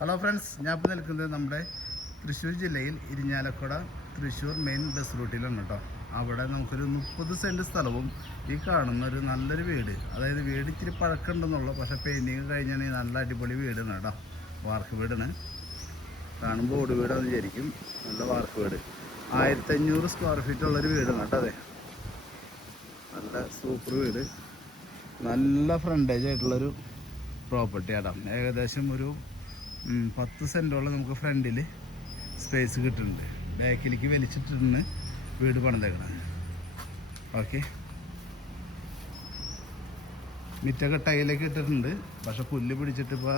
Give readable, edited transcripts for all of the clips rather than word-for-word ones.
Hello friends, ഞാൻ ഇപ്പോൾ നിൽക്കുന്നത് നമ്മുടെ തൃശ്ശൂർ ജില്ലയിൽ ഇരിഞ്ഞാലക്കുട തൃശ്ശൂർ മെയിൻ ബസ് റൂട്ടിലാണ് കേട്ടോ. അവിടെ നമുക്കൊരു 30 സെൻറ്റ് സ്ഥലവും ഈ കാണുന്ന ഒരു നല്ലൊരു വീട്, അതായത് വീട് ഇച്ചിരി പഴക്കമുണ്ടെന്നുള്ളൂ, പക്ഷേ പെയിൻറ്റിങ് കഴിഞ്ഞാണെങ്കിൽ നല്ല അടിപൊളി വീടാണ് കേട്ടോ. വാർക്ക് വീടാണ്, കാണുമ്പോൾ ഓട് വീടാന്ന് വിചാരിക്കും. നല്ല വാർക്ക് വീട്, 1500 സ്ക്വയർ ഫീറ്റ് ഉള്ളൊരു വീടാണ് കേട്ടോ. അതെ, നല്ല സൂപ്പർ വീട്, നല്ല ഫ്രണ്ടേജ് ആയിട്ടുള്ളൊരു പ്രോപ്പർട്ടി ആട്ടോ. ഏകദേശം ഒരു 10 സെൻറ്റോളം നമുക്ക് ഫ്രണ്ടിൽ സ്പേസ് കിട്ടുന്നുണ്ട്. ബാക്കിലേക്ക് വലിച്ചിട്ടിരുന്ന് വീട് പണിതേക്കണം. ഓക്കെ, മിറ്റൊക്കെ ടൈലൊക്കെ ഇട്ടിട്ടുണ്ട്, പക്ഷെ പുല്ല് പിടിച്ചിട്ട് ഇപ്പോൾ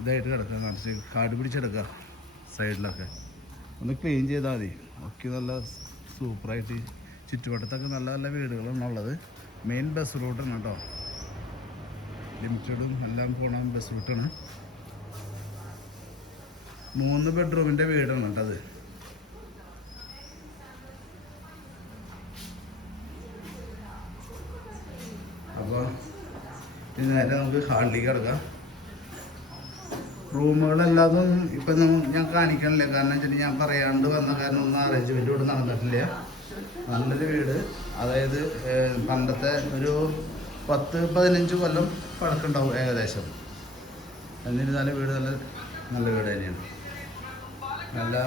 ഇതായിട്ട് കിടക്കുക, നിറച്ച് കാട് പിടിച്ചെടുക്കുക. സൈഡിലൊക്കെ ഒന്ന് ക്ലീൻ ചെയ്താൽ മതി. ഒക്കെ നല്ല സൂപ്പറായിട്ട് ചുറ്റുവട്ടത്തൊക്കെ നല്ല നല്ല വീടുകളാണുള്ളത്. മെയിൻ ബസ് റൂട്ടാണ് കേട്ടോ, ലിമിറ്റഡും എല്ലാം പോണ ബസ് റൂട്ടാണ്. 3 ബെഡ്റൂമിൻ്റെ വീടാണ് കേട്ടോ അത്. അപ്പോൾ ഇനി നേരെ നമുക്ക് ഹാളിലേക്ക് കിടക്കാം. റൂമുകളല്ലാതും ഇപ്പം ഞാൻ കാണിക്കണില്ല, കാരണം വെച്ചിട്ട് ഞാൻ പറയാണ്ട് വന്ന കാരണം ഒന്നും അറേഞ്ച്മെൻറ്റ് ഇവിടെ നടന്നിട്ടില്ല. നല്ലൊരു വീട്, അതായത് പണ്ടത്തെ ഒരു 10-15 കൊല്ലം പഴക്കമുണ്ടാവും ഏകദേശം. എന്നിരുന്നാലും വീട് നല്ല വീട് തന്നെയാണ്. നല്ല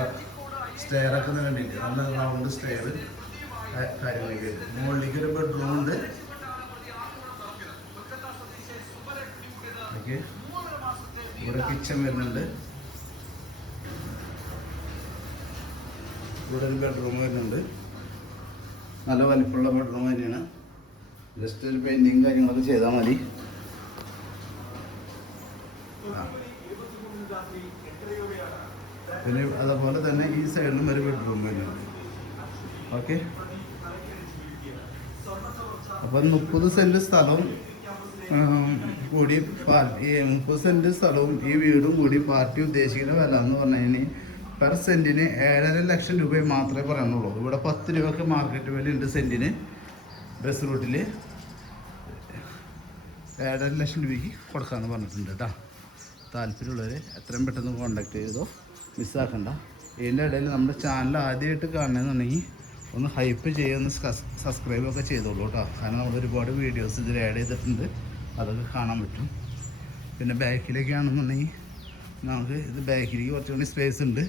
സ്റ്റെയറൊക്കെ വേണ്ടിയിട്ട് നല്ല റൗണ്ട് സ്റ്റെയർ കാര്യങ്ങളൊക്കെ. മുകളിലേക്ക് ഒരു ബെഡ്റൂം ഉണ്ട്. ഓക്കെ, ഇവിടെ കിച്ചൺ വരുന്നുണ്ട്. ഇവിടെ ഒരു ബെഡ്റൂം വരുന്നുണ്ട്, നല്ല വലിപ്പമുള്ള ബെഡ്റൂം തന്നെയാണ്. ജസ്റ്റ് ഒരു പെയിൻറ്റിങ് കാര്യങ്ങളൊക്കെ ചെയ്താൽ മതി. പിന്നെ അതുപോലെ തന്നെ ഈ സൈഡിലും ഒരു ബെഡ്റൂം വരുന്നുണ്ട്. ഓക്കെ, അപ്പം 30 സെൻറ്റ് സ്ഥലവും കൂടി ഈ 30 സെൻറ്റ് സ്ഥലവും ഈ വീടും കൂടി പാർട്ടി ഉദ്ദേശിക്കുന്ന വില എന്ന് പറഞ്ഞു കഴിഞ്ഞാൽ പെർ സെൻറ്റിന് 7.5 ലക്ഷം രൂപ മാത്രമേ പറയാനുള്ളൂ. ഇവിടെ 10 രൂപയ്ക്ക് മാർക്കറ്റ് വില ഉണ്ട് സെൻറ്റിന്. ബസ് റൂട്ടിൽ 7.5 ലക്ഷം രൂപയ്ക്ക് കൊടുക്കാമെന്ന് പറഞ്ഞിട്ടുണ്ട് കേട്ടോ. താല്പര്യമുള്ളവർ എത്രയും പെട്ടെന്ന് കോൺടാക്ട് ചെയ്തോ, മിസ്സാക്കണ്ട. ഇതിൻ്റെ ഇടയിൽ നമ്മുടെ ചാനൽ ആദ്യമായിട്ട് കാണണമെന്നുണ്ടെങ്കിൽ ഒന്ന് ഹൈപ്പ് ചെയ്യുക, ഒന്ന് സബ്സ്ക്രൈബൊക്കെ ചെയ്തോളൂ കേട്ടോ. കാരണം നമ്മൾ ഒരുപാട് വീഡിയോസ് ഇതിൽ ആഡ് ചെയ്തിട്ടുണ്ട്, അതൊക്കെ കാണാൻ പറ്റും. പിന്നെ ബാക്കിലേക്കാണെന്നുണ്ടെങ്കിൽ നമുക്ക് ഇത് ബാക്കിലേക്ക് കുറച്ചുകൂടി സ്പേസ് ഉണ്ട്,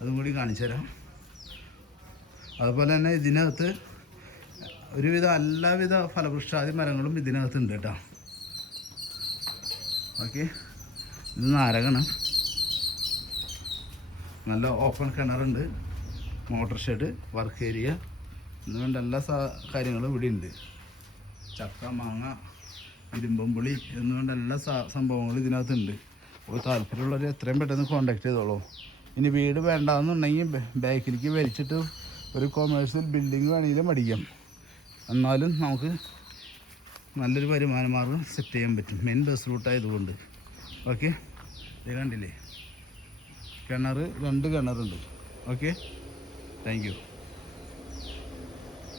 അതും കൂടി കാണിച്ചു തരാം. അതുപോലെ തന്നെ ഇതിനകത്ത് ഒരുവിധ എല്ലാവിധ ഫലവൃക്ഷാദി മരങ്ങളും ഇതിനകത്തുണ്ട് കേട്ടോ. ഓക്കെ, ഇത് നാരകമാണ്. നല്ല ഓപ്പൺ കിണറുണ്ട്, മോട്ടർ ഷെഡ്, വർക്ക് ഏരിയ എന്നുവേണ്ട എല്ലാ കാര്യങ്ങളും ഇവിടെ ഉണ്ട്. ചക്ക, മാങ്ങ, ഇരുമ്പുളി എന്നുവേണ്ട എല്ലാ സംഭവങ്ങളും ഇതിനകത്തുണ്ട്. അപ്പോൾ താല്പര്യമുള്ളവർ എത്രയും പെട്ടെന്ന് കോൺടാക്ട് ചെയ്തോളൂ. ഇനി വീട് വേണ്ടാന്നുണ്ടെങ്കിൽ ബാക്കിലേക്ക് വലിച്ചിട്ട് ഒരു കൊമേഴ്സ്യൽ ബിൽഡിങ് വേണമെങ്കിലും അടിക്കാം. എന്നാലും നമുക്ക് നല്ലൊരു വരുമാന മാർഗം സെറ്റ് ചെയ്യാൻ പറ്റും, മെയിൻ ബസ് റൂട്ടായതുകൊണ്ട്. ഓക്കെ, ഇത് കണ്ടില്ലേ, കിണർ 2 കിണറുണ്ട്. Okay, thank you.